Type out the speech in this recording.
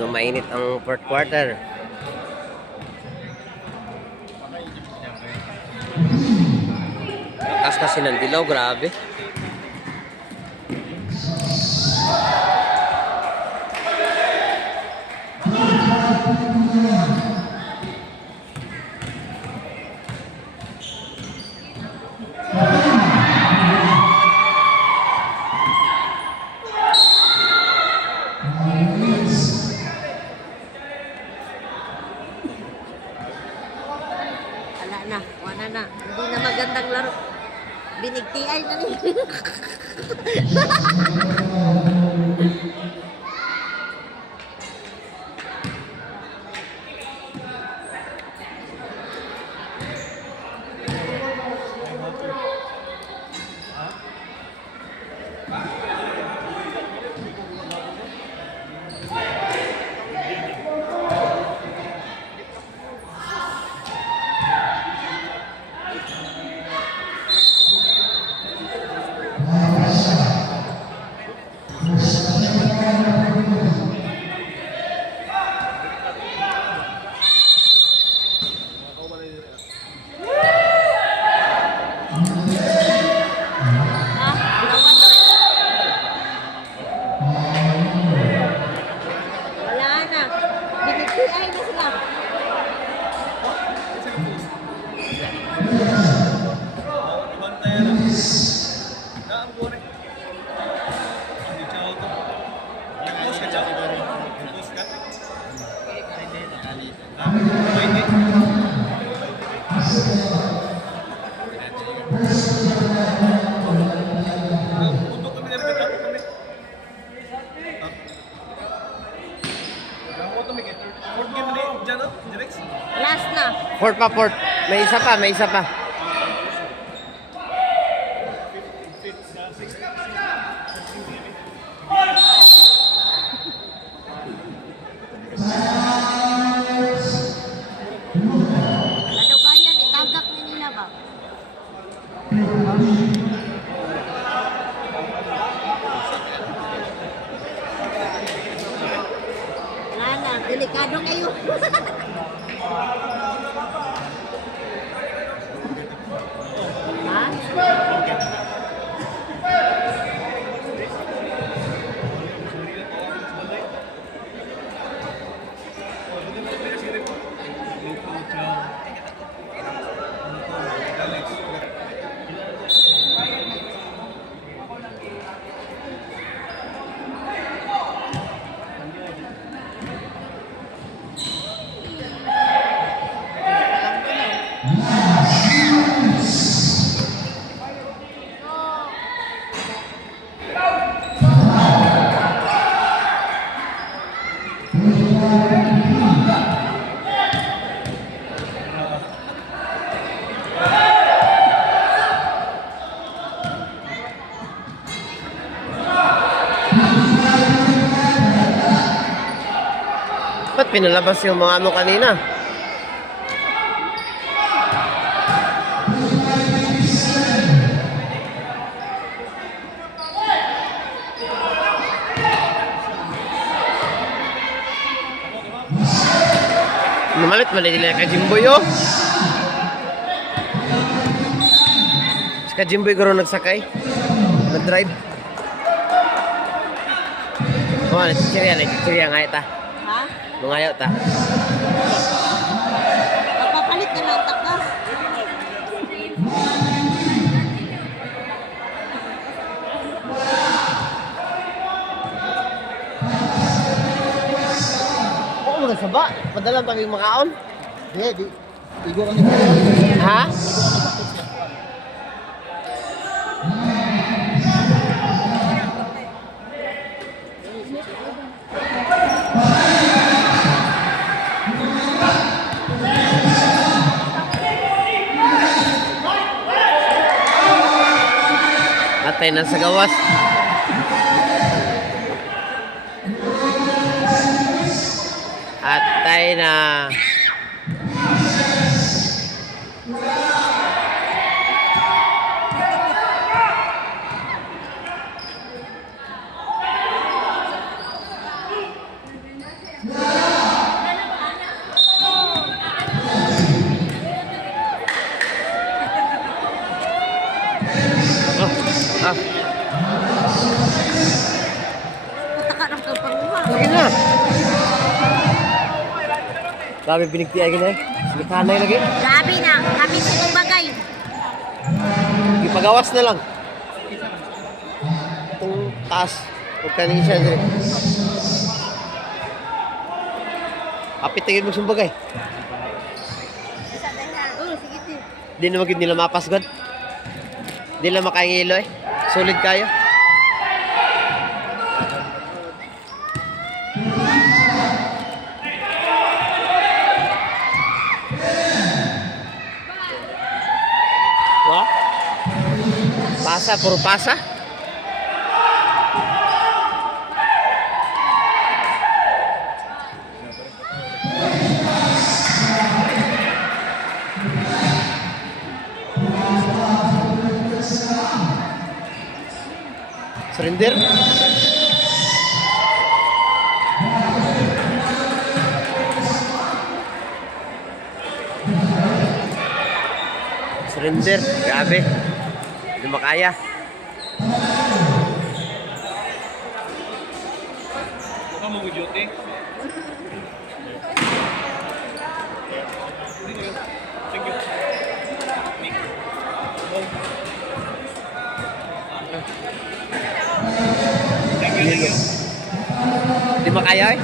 Masyadong mainit ang fourth quarter. Taas kasi ng dilaw, grabe. Wala na. Hindi na magandang laro. Binigtiay na rin. Last na. Fourth pa, fourth. May isa pa, may isa pa. Ladugayan, itagak ni nila ba? Wala na, delikado kayo. Ha? Ba't pinalabas yung mga ano kanina? Mali nila kay Jimboy oh. Si ka Jimboy garo nagsakay. Nag-drive. Oh, nagchichirya nga ita. Ha? Lungayaw ta. Magpapalit na lang takas. Oo, mga saba. Padalang pag yung makaon. Di. Igo kami. Ha? Atay na sa gawas. Atay na. Ah, Punta ka ng kapanguha. sige na. Grabe binigti ay ganyan. Silikanay lagi. Grabe na, kami sa itong bagay. Ipagawas na lang. Itong taas. Huwag ka nang siya. Apit tingin mo sumbagay. Oh, sige, sige. Di na magiging nila mapasgod. Di na makaingilo eh. Solid kayo. Wah? Pasa, puro pasa. Surrender. Surrender. Grabe. Hindi makaya. Kamu mau duty? Thank you. Thank you. Hindi makaya eh.